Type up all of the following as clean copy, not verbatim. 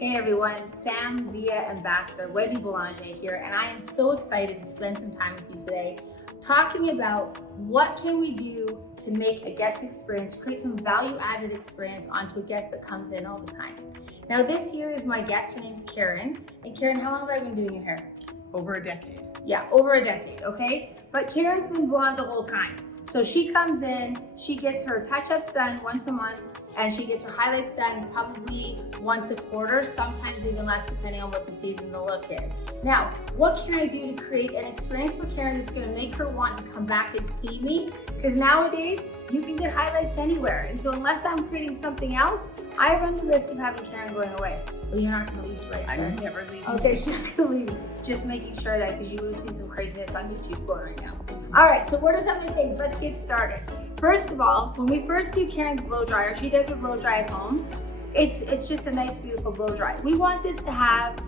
Hey everyone, Villa Ambassador Wendy Belanger here, and I am so excited to spend some time with you today talking about what can we do to make a guest experience, create some value-added experience onto a guest that comes in all the time. Now this here is my guest, her name's Karen. And Karen, how long have I been doing your hair? Over a decade. Yeah, over a decade, okay? But Karen's been blonde the whole time. So she comes in, she gets her touch-ups done once a month, and she gets her highlights done probably once a quarter, sometimes even less depending on what the season the look is. Now, what can I do to create an experience for Karen that's gonna make her want to come back and see me? Because nowadays, you can get highlights anywhere. And so unless I'm creating something else, I run the risk of having Karen going away. Well, you're not gonna leave, right? I'm never leaving. Okay, she's not gonna leave. Just making sure that, because you would have seen some craziness on YouTube going right now. All right, so what are some of the things? Let's get started. First of all, when we first do Karen's blow dryer, she does her blow dry at home. It's just a nice, beautiful blow dry. We want this to have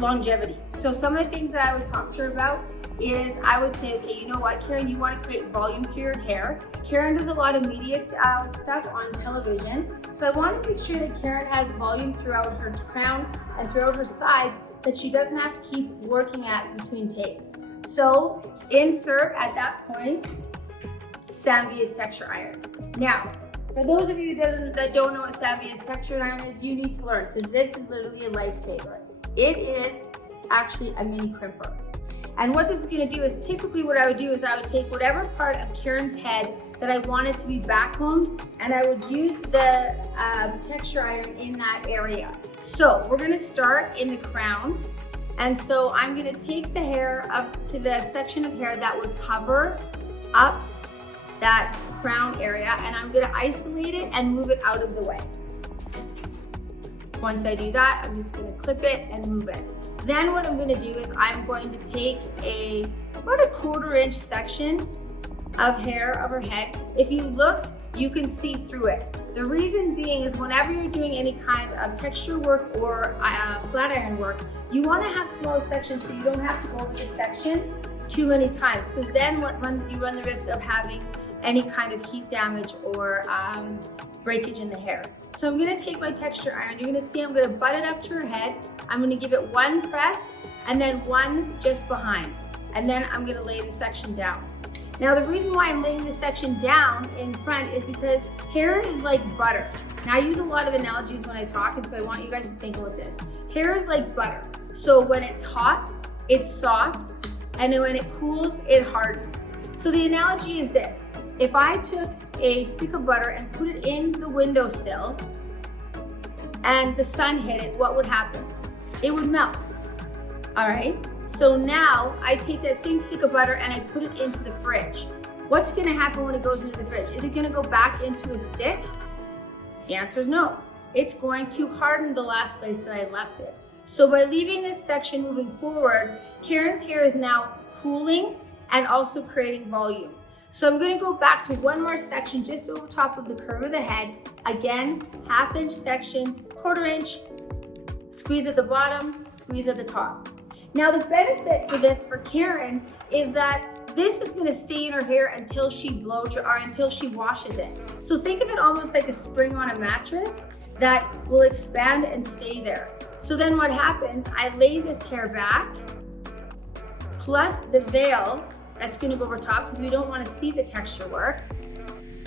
longevity. So some of the things that I would talk to her about is I would say, okay, you know what, Karen, you want to create volume through your hair. Karen does a lot of media stuff on television. So I want to make sure that Karen has volume throughout her crown and throughout her sides, that she doesn't have to keep working at between takes. So insert at that point Villa's texture iron. Now, for those of you that don't know what Villa's texture iron is, you need to learn, because this is literally a lifesaver. It is actually a mini crimper. And what this is gonna do is, typically what I would do is I would take whatever part of Karen's head that I wanted to be backcombed, and I would use the texture iron in that area. So we're gonna start in the crown. And so I'm gonna take the hair up to the section of hair that would cover up that crown area, and I'm gonna isolate it and move it out of the way. Once I do that, I'm just gonna clip it and move it. Then what I'm gonna do is I'm going to take about a 1/4 inch section of hair of her head. If you look, you can see through it. The reason being is whenever you're doing any kind of texture work or flat iron work, you wanna have small sections so you don't have to go over this section too many times, because then you run the risk of having any kind of heat damage or breakage in the hair. So I'm gonna take my texture iron. You're gonna see I'm gonna butt it up to her head. I'm gonna give it one press and then one just behind. And then I'm gonna lay the section down. Now the reason why I'm laying this section down in front is because hair is like butter. Now I use a lot of analogies when I talk, and so I want you guys to think about this. Hair is like butter. So when it's hot, it's soft, and then when it cools, it hardens. So the analogy is this. If I took a stick of butter and put it in the windowsill and the sun hit it, what would happen? It would melt, all right? So now I take that same stick of butter and I put it into the fridge. What's gonna happen when it goes into the fridge? Is it gonna go back into a stick? The answer is no. It's going to harden the last place that I left it. So by leaving this section moving forward, Karen's hair is now cooling and also creating volume. So I'm gonna go back to one more section just over top of the curve of the head. Again, 1/2 inch section, 1/4 inch, squeeze at the bottom, squeeze at the top. Now the benefit for this for Karen is that this is gonna stay in her hair until she until she washes it. So think of it almost like a spring on a mattress that will expand and stay there. So then what happens, I lay this hair back, plus the veil that's gonna go over top, because we don't wanna see the texture work.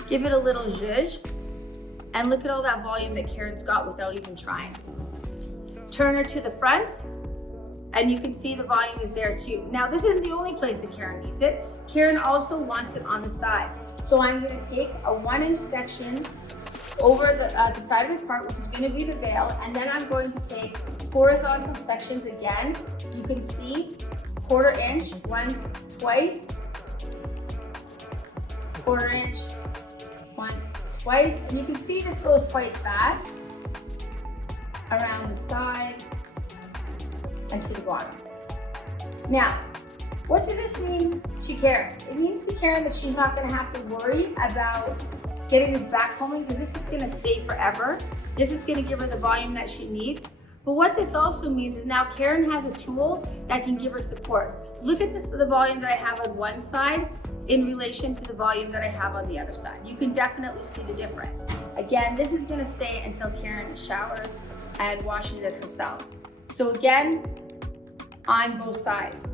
Give it a little zhuzh, and look at all that volume that Karen's got without even trying. Turn her to the front, and you can see the volume is there too. Now this isn't the only place that Karen needs it. Karen also wants it on the side. So I'm gonna take a 1 inch section over the side of the part, which is gonna be the veil, and then I'm going to take horizontal sections again. You can see 1/4 inch, once, twice, 1/4 inch, once, twice, and you can see this goes quite fast around the side and to the bottom. Now, what does this mean to Karen? It means to Karen that she's not gonna have to worry about getting this back combing, because this is gonna stay forever. This is gonna give her the volume that she needs. But what this also means is now Karen has a tool that can give her support. Look at the volume that I have on one side. in relation to the volume that I have on the other side. You can definitely see the difference. Again, this is gonna stay until Karen showers and washes it herself. So again, on both sides.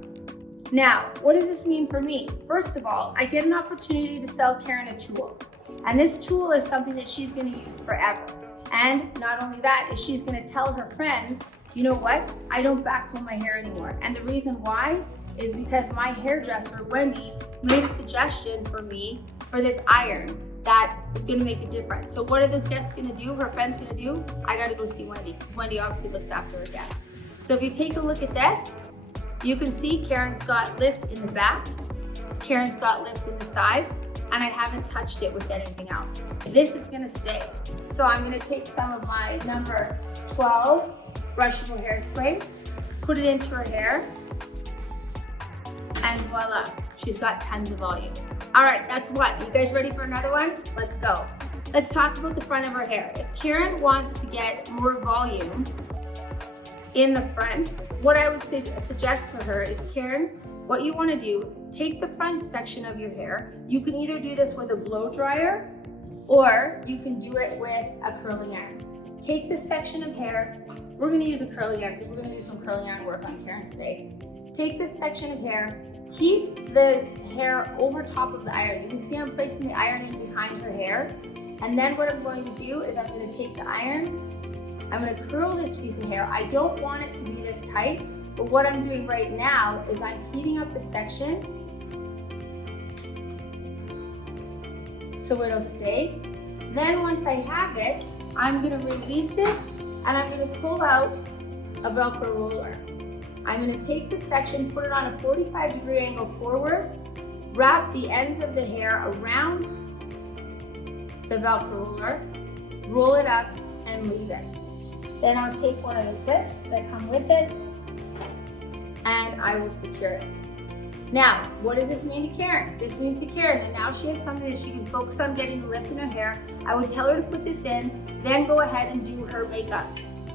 Now, what does this mean for me? First of all, I get an opportunity to sell Karen a tool. And this tool is something that she's gonna use forever. And not only that, is she's gonna tell her friends, you know what? I don't backcomb my hair anymore. And the reason why is because my hairdresser, Wendy, made a suggestion for me for this iron that is gonna make a difference. So what are those guests gonna do? Her friends gonna do? I gotta go see Wendy, because Wendy obviously looks after her guests. So if you take a look at this, you can see Karen's got lift in the back, Karen's got lift in the sides, and I haven't touched it with anything else. This is gonna stay. So I'm gonna take some of my number 12 brushable hairspray, put it into her hair, and voila, she's got tons of volume. All right, that's one. You guys ready for another one? Let's go. Let's talk about the front of her hair. If Karen wants to get more volume in the front, what I would suggest to her is, Karen, what you wanna do, take the front section of your hair. You can either do this with a blow dryer, or you can do it with a curling iron. Take this section of hair. We're gonna use a curling iron because we're gonna do some curling iron work on Karen today. Take this section of hair, heat the hair over top of the iron. You can see I'm placing the iron in behind her hair. And then what I'm going to do is I'm gonna take the iron, I'm gonna curl this piece of hair. I don't want it to be this tight, but what I'm doing right now is I'm heating up the section so it'll stay. Then once I have it, I'm gonna release it and I'm gonna pull out a Velcro roller. I'm gonna take this section, put it on a 45-degree angle forward, wrap the ends of the hair around the Velcro roller, roll it up and leave it. Then I'll take one of the clips that come with it and I will secure it. Now, what does this mean to Karen? This means to Karen that now she has something that she can focus on getting the lift in her hair. I would tell her to put this in, then go ahead and do her makeup.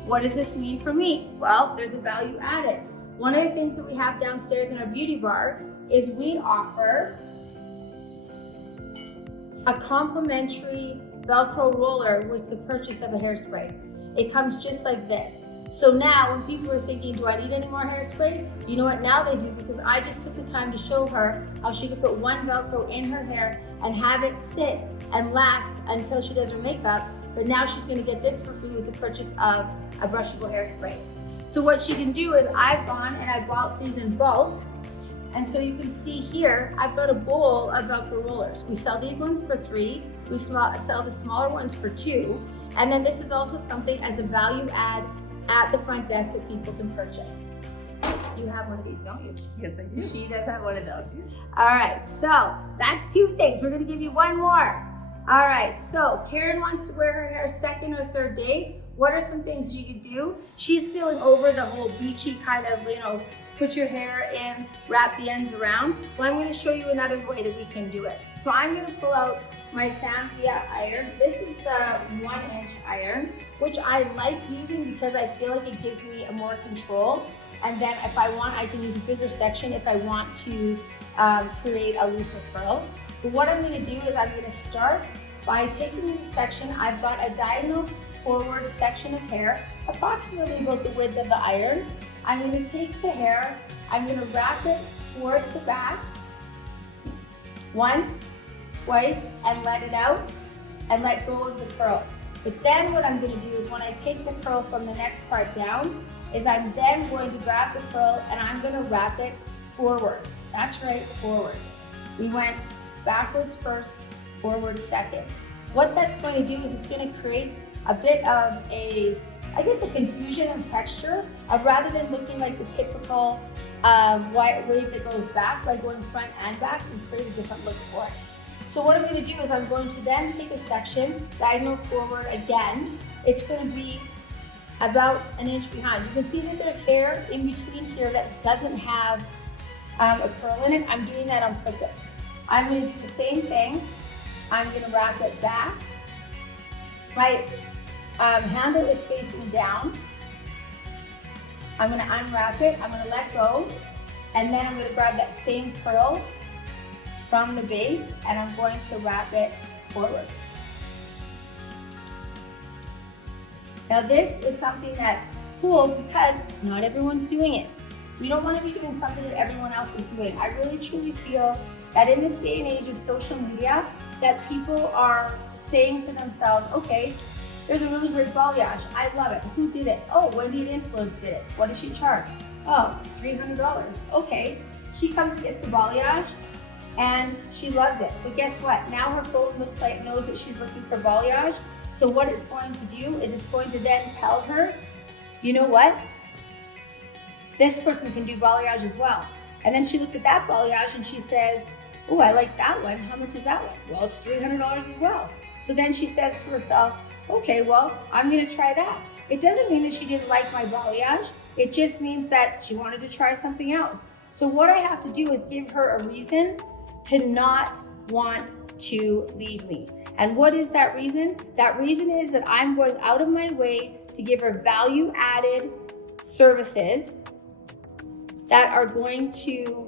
What does this mean for me? Well, there's a value added. One of the things that we have downstairs in our beauty bar is we offer a complimentary Velcro roller with the purchase of a hairspray. It comes just like this. So now when people are thinking, do I need any more hairspray? You know what, now they do, because I just took the time to show her how she could put one Velcro in her hair and have it sit and last until she does her makeup. But now she's gonna get this for free with the purchase of a brushable hairspray. So what she can do is I've gone and I bought these in bulk. And so you can see here, I've got a bowl of Velcro rollers. We sell these ones for $3. We sell the smaller ones for $2. And then this is also something as a value add at the front desk that people can purchase. You have one of these, don't you? Yes, I do. She does have one of those. All right, so that's 2 things. We're gonna give you one more. All right, so Karen wants to wear her hair second or third day. What are some things you could do? She's feeling over the whole beachy kind of, put your hair in, wrap the ends around. Well, I'm gonna show you another way that we can do it. So I'm gonna pull out my Villa iron. This is the 1-inch iron, which I like using because I feel like it gives me more control. And then if I want, I can use a bigger section if I want to create a looser curl. But what I'm gonna do is I'm gonna start by taking this section. I've got a diagonal forward section of hair, approximately about the width of the iron. I'm gonna take the hair, I'm gonna wrap it towards the back, once, twice, and let it out, and let go of the curl. But then what I'm gonna do is when I take the curl from the next part down, is I'm then going to grab the curl and I'm gonna wrap it forward. That's right, forward. We went backwards first, forward second. What that's going to do is it's gonna create a bit of a confusion of texture, of rather than looking like the typical wave that goes back, by going front and back, and create a different look for it. So what I'm gonna do is I'm going to then take a section, diagonal forward again. It's gonna be about 1 inch behind. You can see that there's hair in between here that doesn't have a curl in it. I'm doing that on purpose. I'm gonna do the same thing. I'm gonna wrap it back. My handle is facing down. I'm gonna unwrap it, I'm gonna let go, and then I'm gonna grab that same curl from the base, and I'm going to wrap it forward. Now this is something that's cool because not everyone's doing it. We don't want to be doing something that everyone else is doing. I really truly feel that in this day and age of social media, that people are saying to themselves, okay, there's a really great balayage. I love it. Who did it? Oh, Wendy Influence did it. What does she charge? Oh, $300. Okay. She comes and gets the balayage and she loves it. But guess what? Now her phone knows that she's looking for balayage. So what it's going to do is it's going to then tell her, you know what? This person can do balayage as well. And then she looks at that balayage and she says, oh, I like that one. How much is that one? Well, it's $300 as well. So then she says to herself, okay, well, I'm gonna try that. It doesn't mean that she didn't like my balayage. It just means that she wanted to try something else. So what I have to do is give her a reason to not want to leave me. And what is that reason? That reason is that I'm going out of my way to give her value-added services that are going to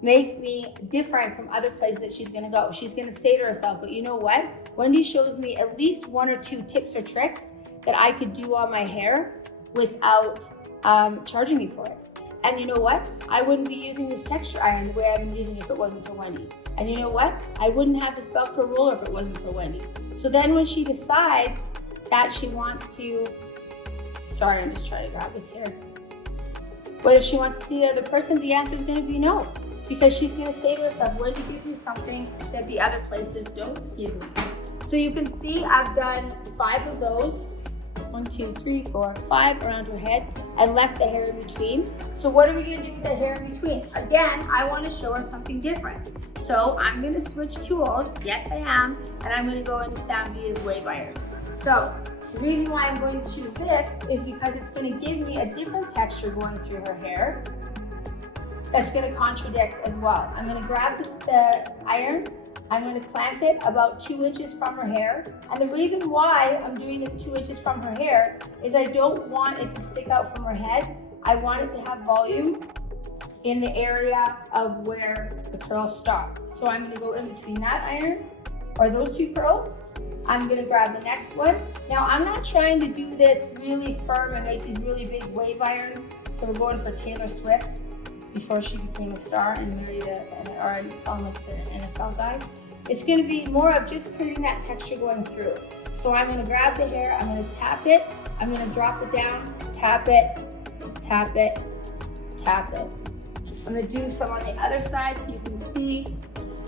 make me different from other places that she's gonna go. She's gonna say to herself, but you know what? Wendy shows me at least 1 or 2 tips or tricks that I could do on my hair without charging me for it. And you know what? I wouldn't be using this texture iron the way I've been using it if it wasn't for Wendy. And you know what? I wouldn't have this Velcro roller if it wasn't for Wendy. So then when she decides that she wants to, sorry, I'm just trying to grab this here. Whether she wants to see the other person, the answer is gonna be no. Because she's gonna say to herself, Wendy gives me something that the other places don't give me. So you can see I've done 5 of those. 1, 2, 3, 4, 5 around her head. I left the hair in between. So what are we gonna do with the hair in between? Again, I wanna show her something different. So I'm gonna switch tools, yes I am, and I'm gonna go into Samvia's wave iron. So the reason why I'm going to choose this is because it's gonna give me a different texture going through her hair that's gonna contradict as well. I'm gonna grab the iron, I'm gonna clamp it about 2 inches from her hair. And the reason why I'm doing this 2 inches from her hair is I don't want it to stick out from her head. I want it to have volume in the area of where the curls stop. So I'm gonna go in between that iron, or those 2 curls. I'm gonna grab the next one. Now I'm not trying to do this really firm and make these really big wave irons. So we're going for Taylor Swift before she became a star and married or fell in love with an NFL guy. It's gonna be more of just creating that texture going through. So I'm gonna grab the hair, I'm gonna tap it, I'm gonna drop it down, tap it, tap it, tap it. I'm gonna do some on the other side so you can see.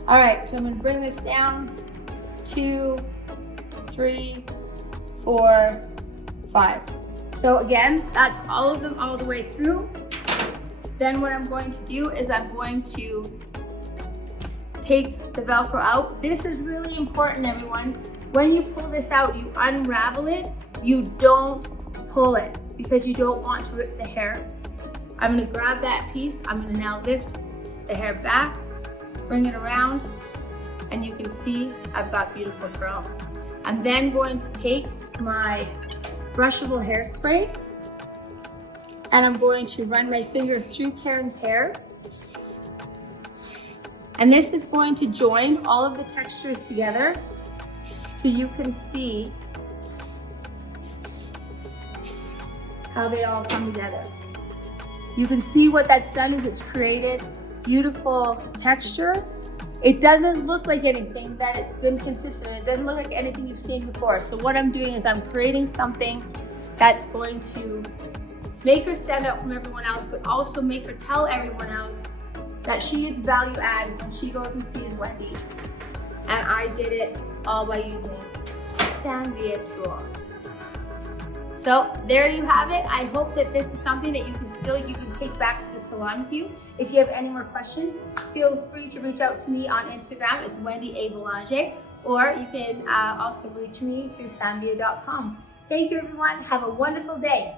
All right, so I'm gonna bring this down, 2, 3, 4, 5. So again, that's all of them all the way through. Then what I'm going to do is I'm going to take the Velcro out. This is really important, everyone. When you pull this out, you unravel it. You don't pull it because you don't want to rip the hair. I'm gonna grab that piece. I'm gonna now lift the hair back, bring it around, and you can see I've got beautiful curl. I'm then going to take my brushable hairspray and I'm going to run my fingers through Karen's hair. And this is going to join all of the textures together so you can see how they all come together. You can see what that's done is it's created beautiful texture. It doesn't look like anything that it's been consistent. It doesn't look like anything you've seen before. So what I'm doing is I'm creating something that's going to make her stand out from everyone else, but also make her tell everyone else that she is value added when she goes and sees Wendy. And I did it all by using Samvia tools. So there you have it. I hope that this is something that you can feel you can take back to the salon with you. If you have any more questions, feel free to reach out to me on Instagram. It's Wendy A. Belanger, or you can also reach me through samvia.com. Thank you, everyone. Have a wonderful day.